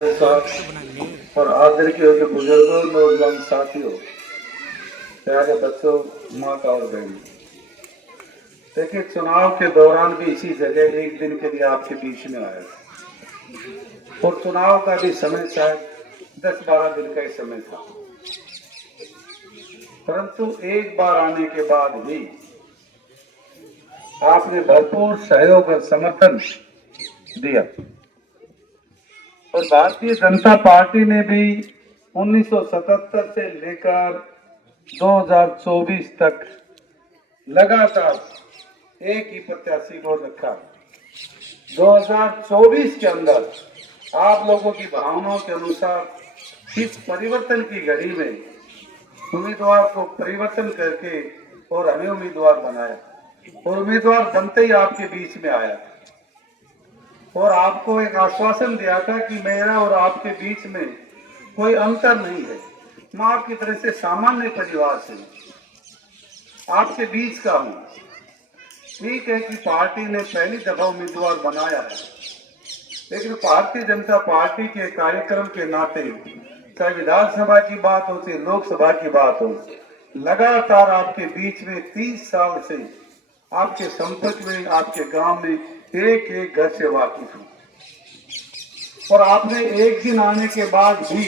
और आदर के होते बुजुर्गों, नौजवान साथियों, प्यारे बच्चों, माता और बहन, देखिए चुनाव के दौरान भी इसी जगह एक दिन के लिए आपके बीच में आया और चुनाव का भी समय शायद 10-12 दिन का ही समय था, परंतु एक बार आने के बाद भी आपने भरपूर सहयोग और समर्थन दिया और भारतीय जनता पार्टी ने भी 1977 से लेकर 2024 तक लगातार एक ही प्रत्याशी को रखा। 2024 के अंदर आप लोगों की भावनाओं के अनुसार इस परिवर्तन की घड़ी में उम्मीदवार को परिवर्तन करके और हमें उम्मीदवार बनाया और उम्मीदवार बनते ही आपके बीच में आया और आपको एक आश्वासन दिया था कि मेरा और आपके बीच में कोई अंतर नहीं है, मैं आपकी तरह से सामान्य परिवार से आपके बीच का हूं। ठीक है कि पार्टी ने पहली दफा उम्मीदवार बनाया है, लेकिन भारतीय जनता पार्टी के कार्यक्रम के नाते चाहे विधानसभा की बात हो चाहे लोकसभा की बात हो, लगातार आपके बीच में 30 साल से आपके संपर्क में, आपके गांव में एक एक घर से वाकिफ हूं और आपने एक दिन आने के बाद भी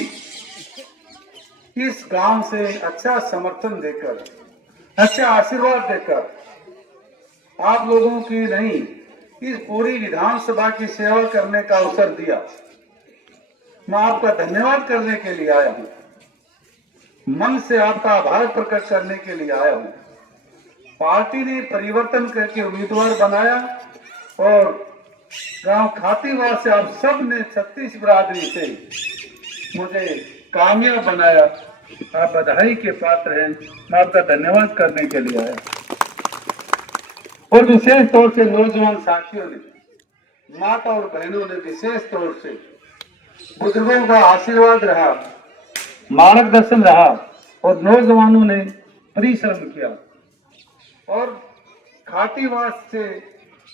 इस गांव से अच्छा समर्थन देकर, अच्छा आशीर्वाद देकर आप लोगों की नहीं इस पूरी विधानसभा की सेवा करने का अवसर दिया। मैं आपका धन्यवाद करने के लिए आया हूं, मन से आपका आभार प्रकट करने के लिए आया हूं। पार्टी ने परिवर्तन करके उम्मीदवार बनाया और गांव खातीवास से आप सब ने 36 बिरादरी से मुझे कामयाब बनाया। आप बधाई के पात्र हैं, मैं आपका धन्यवाद करने के लिए आया और विशेष तौर से नौजवान साथियों ने, माता और बहनों ने विशेष तौर से बुजुर्गों का आशीर्वाद रहा, मार्गदर्शन रहा और नौजवानों ने परिश्रम किया और खातीवास से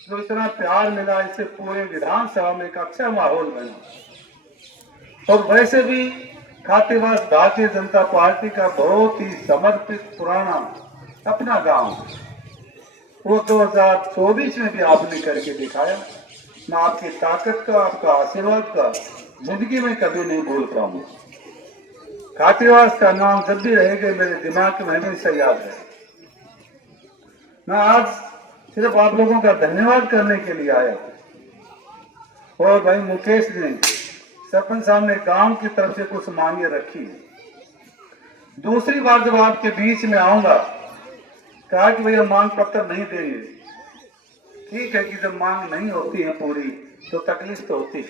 जो इतना प्यार मिला, इससे पूरे विधानसभा में एक अच्छा माहौल बना। और वैसे भी खातीवास भारतीय जनता पार्टी का बहुत ही समर्पित पुराना अपना गांव, वो 2024 में भी आपने करके दिखाया। मैं आपकी ताकत का, आपका आशीर्वाद का जिंदगी में कभी नहीं भूल पाऊंगा। खातीवास का नाम जब भी रहेगा मेरे दिमाग में हमेशा याद है। मैं आज सिर्फ आप लोगों का धन्यवाद करने के लिए आया और भाई मुकेश ने सरपंच साहब ने गांव की तरफ से कुछ मांगे रखी। दूसरी बार जब आपके बीच में आऊंगा, कहा कि भैया मांग पत्र नहीं देंगे। ठीक है कि जब मांग नहीं होती है पूरी तो तकलीफ तो होती है,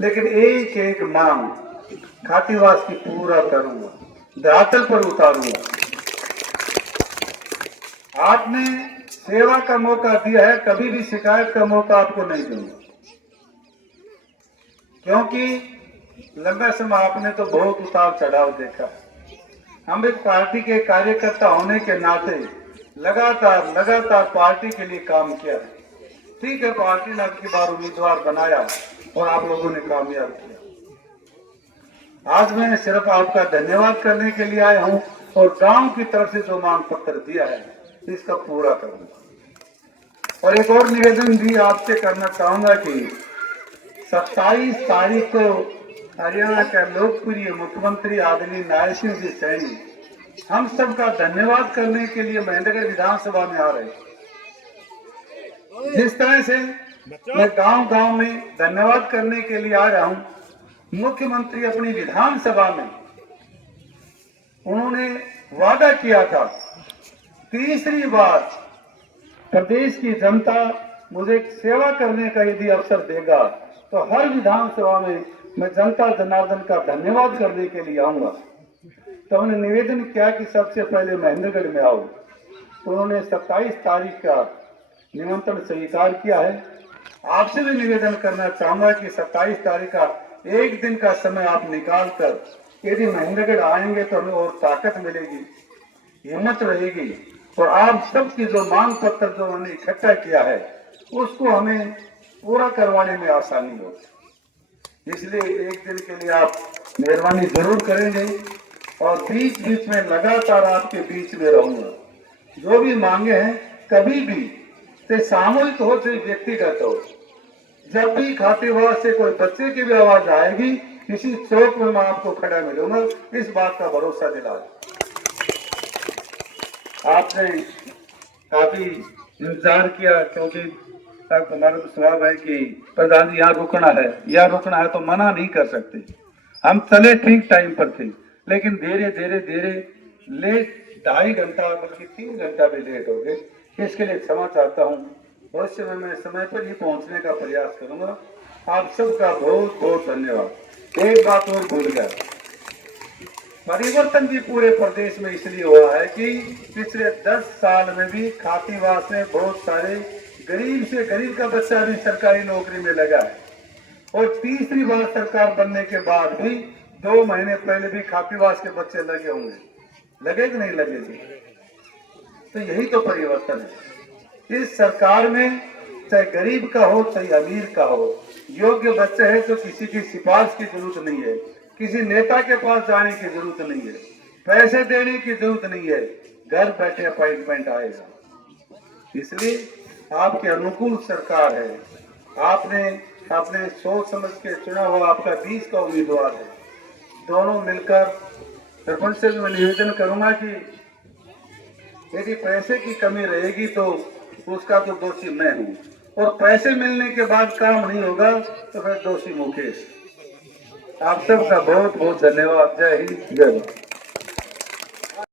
लेकिन एक एक मांग खातीवास की पूरा करूंगा, धरातल पर उतारूंगा। आपने सेवा का मौका दिया है, कभी भी शिकायत का मौका आपको नहीं दूंगा, क्योंकि लंबा समय आपने तो बहुत उतार चढ़ाव देखा। हम एक पार्टी के कार्यकर्ता होने के नाते लगातार पार्टी के लिए काम किया है। ठीक है, पार्टी ने अब की बार उम्मीदवार बनाया और आप लोगों ने कामयाब किया। आज मैं सिर्फ आपका धन्यवाद करने के लिए आया हूं और गांव की तरफ से जो मांग पत्र दिया है इसका पूरा करूंगा। और एक और निवेदन भी आपसे करना चाहूंगा कि 27 तारीख को हरियाणा का लोकप्रिय मुख्यमंत्री आदरणीय नारायण सिंह जी सैनी हम सबका धन्यवाद करने के लिए महेंद्रगढ़ विधानसभा में आ रहे हैं। जिस तरह से मैं गांव गांव में धन्यवाद करने के लिए आ रहा हूं, मुख्यमंत्री अपनी विधानसभा में उन्होंने वादा किया था, तीसरी बार प्रदेश की जनता मुझे सेवा करने का यदि अवसर देगा तो हर विधानसभा में मैं जनता जनार्दन का धन्यवाद करने के लिए आऊंगा। तो उन्होंने निवेदन किया कि सबसे पहले महेंद्रगढ़ में आओ, तो उन्होंने 27 तारीख का निमंत्रण स्वीकार किया है। आपसे भी निवेदन करना चाहूंगा कि 27 तारीख का एक दिन का समय आप निकाल कर यदि महेंद्रगढ़ आएंगे तो हमें और ताकत मिलेगी, हिम्मत रहेगी और आप सबकी जो मांग पत्र जो उन्होंने इकट्ठा किया है उसको हमें पूरा करवाने में आसानी होगी। इसलिए एक दिन के लिए आप मेहरबानी जरूर करेंगे और बीच बीच में लगातार आपके बीच में रहूंगा। जो भी मांगे हैं कभी भी, चाहे सामूहिक हो चाहे व्यक्तिगत हो, जब भी खातीवास से कोई बच्चे की भी आवाज आएगी, किसी चौक में मैं आपको खड़ा मिलूंगा, इस बात का भरोसा दिला। आपने काफी इंतजार किया, क्योंकि हमारा तो स्वभाव है कि प्रधान जी यहाँ रुकना है तो मना नहीं कर सकते। हम चले ठीक टाइम पर थे, लेकिन धीरे धीरे धीरे लेट 2.5 घंटा बल्कि 3 घंटा भी लेट हो गए। इसके लिए क्षमा चाहता हूँ। भविष्य में मैं समय पर ही पहुंचने का प्रयास करूंगा। आप सबका बहुत बहुत धन्यवाद। एक बात और भूल गया, परिवर्तन भी पूरे प्रदेश में इसलिए हुआ है कि पिछले 10 साल में भी खातीवास में बहुत सारे गरीब से गरीब का बच्चा भी सरकारी नौकरी में लगा है, और तीसरी बार सरकार बनने के बाद भी 2 महीने पहले भी खातीवास के बच्चे लगे होंगे। लगे कि नहीं लगे थे? तो यही तो परिवर्तन है। इस सरकार में चाहे गरीब का हो चाहे अमीर का हो, योग्य बच्चे हैं तो किसी की सिफारिश की जरूरत नहीं है, किसी नेता के पास जाने की जरूरत नहीं है, पैसे देने की जरूरत नहीं है, घर बैठे अपॉइंटमेंट आएगा। इसलिए आपके अनुकूल सरकार है। आपने सोच समझ के चुना हुआ आपका 20 का उम्मीदवार है। दोनों मिलकर सरपंच से मैं निवेदन करूंगा कि यदि पैसे की कमी रहेगी तो उसका तो दोषी मैं हूं, और पैसे मिलने के बाद काम नहीं होगा तो फिर दोषी मुकेश। आप सबका बहुत बहुत धन्यवाद। जय हिंद, जय भारत।